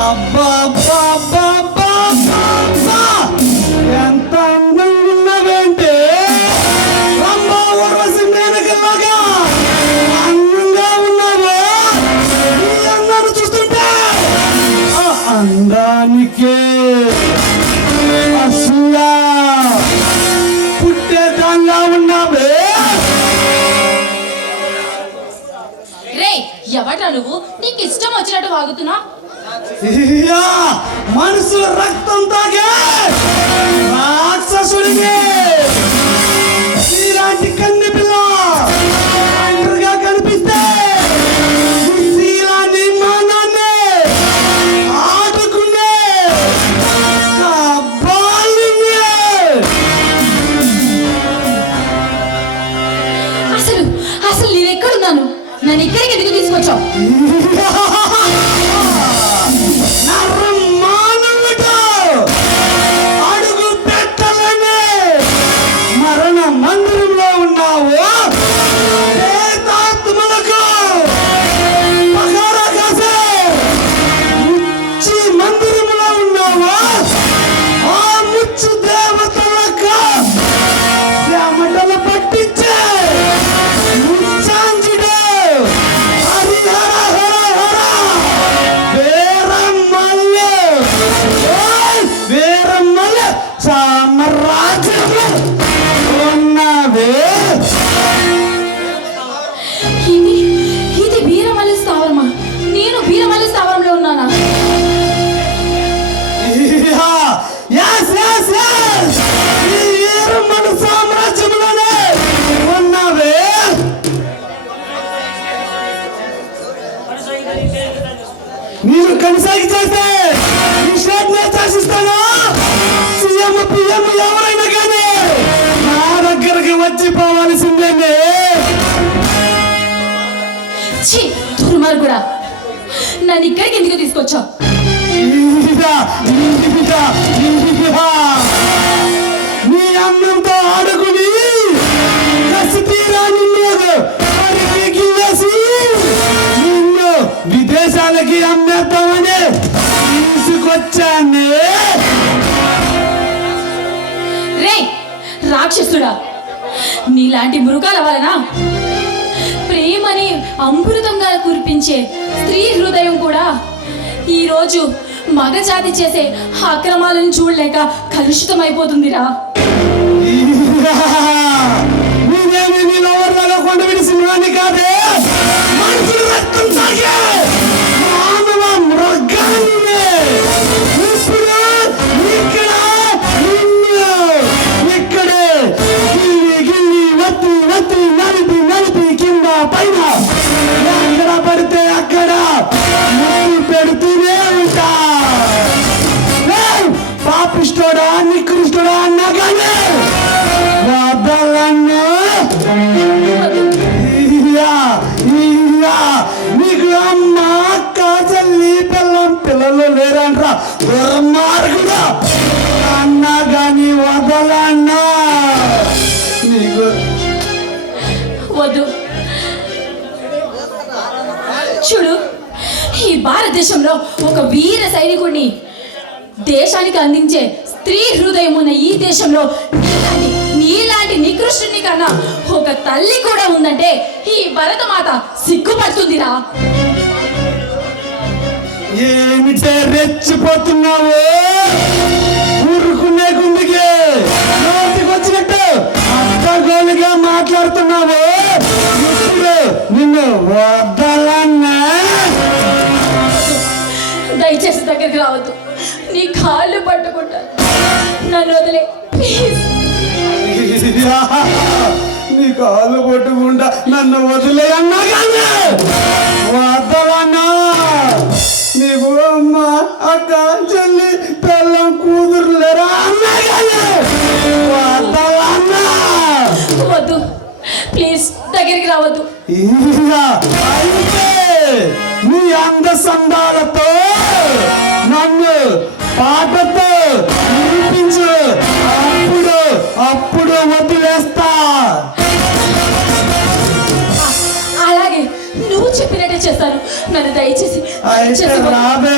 అబ్బా అబ్బా అబ్బా అబ్బా అబ్బా ఎంత అందంగా ఉన్నావేంటే రంభా ఊర్వశి మేనకలాగా అందంగా ఉన్నావా? ఈ అందాన్ని చూస్తుంటే ఆ అందానికే అసలా పుట్టేదానిలా ఉన్నావే. ఎవట నువ్వు? నీకు ఇష్టం వచ్చినట్టు వాగుతున్నా? మనసు రక్తం తాగే రాక్షసుడిని ఇలాంటి కన్నె పిల్ల ఒంటరిగా కనిపిస్తే శీలాన్ని మానాన్ని ఆడుకునే అసలు నేను ఎక్కడున్నాను? నన్ను ఇక్కడికి ఎందుకు తీసుకొచ్చావు? అడుగు పెట్టలేని మరణ మందిరంలో ఉన్నావు. ముచ్చి మందిరంలో ఉన్నావా? ఆ ముచ్చు దేవతలకు శ్యామటలు పట్టించే ముచ్చాంజుడు వీరమ్మలు సామ్రాజ్యము ఉన్నవే. ఇది వీరమల్లి స్థావరమా? నేను వీరమల్లి స్థావరంలో ఉన్నానా? వీరమ్మలు సామ్రాజ్యంలోనే ఉన్నవే. మీరు కనసాగి చేస్తే శాసిస్తాను. సీఎం పిఎం ఎవరైనా కానీ నా దగ్గరికి వచ్చిపోవాల్సిందేనే. దుర్మార్గుడా, నన్ను ఇక్కడికి ఎందుకు తీసుకొచ్చావు? నీ అన్నంతో ఆడుకుని నిన్ను విదేశాలకి అమ్మేద్దామని తీసుకొచ్చాను. రే రాక్షసుడా, నీలాంటి మృగాల వలన ప్రేమని అమృతంగా కురిపించే స్త్రీ హృదయం కూడా ఈరోజు మగజాతి చేసే అక్రమాలను చూడలేక కలుషితమైపోతుందిరా. కొండ విడిసినవాడిని కాదే, మనుషులు రక్తం తాగే మానవ మృగాన్ని ఇక్కడే గిల్లి గిల్లి వత్తి వత్తి నలిపి నలిపి కింద పైన ఎక్కడ పడితే అక్కడ పెడుతూనే ఉంటా. పాపిష్టోడా నికృష్టోడా అన్నా కానీ వదలన్నా. నీకు అమ్మ అక్క చెల్లి పిల్లలు లేరంట్రా దుర్మార్గుడా. అన్నా గాని వదలన్నా. నీకు వద్దు. చూడు, ఈ భారతదేశంలో ఒక వీర సైనికుడిని దేశానికి అందించే స్త్రీ హృదయం ఉన్న ఈ దేశంలో నీలాంటి నికృష్టుని కన్నా ఒక తల్లి కూడా ఉందంటే ఈ భరతమాత సిగ్గుపడుతుందిరా. ఏమిటే రెచ్చిపోతున్నావు? ఊరుకునే గుందుకే నోటికి వచ్చినట్టు అడ్డగోలుగా మాట్లాడుతున్నావు. ఇప్పుడు నిన్ను వదలన్నా. దయచేసి దగ్గరికి రావద్దు. నీ కాళ్ళు పట్టుకుంటా. నన్ను వదిలే ప్లీజ్. నీ కాళ్ళు పట్టుకుంటా నన్ను వదిలే అన్నా కానీ వదలన్నా. నీకు అమ్మ అక్క చెల్లి పిల్లం కూతురు లేరా అన్నా కానీ వదలన్నా. వద్దు ప్లీజ్, దగ్గరికి రావద్దు. అయితే నీ అంద సందాలతో నన్ను పాటతో నిరూపించు. అప్పుడు వదిలేస్తా. అలాగే నువ్వు చేస్తాను. నన్ను దయచేసి అయితే దయచేసి రాబే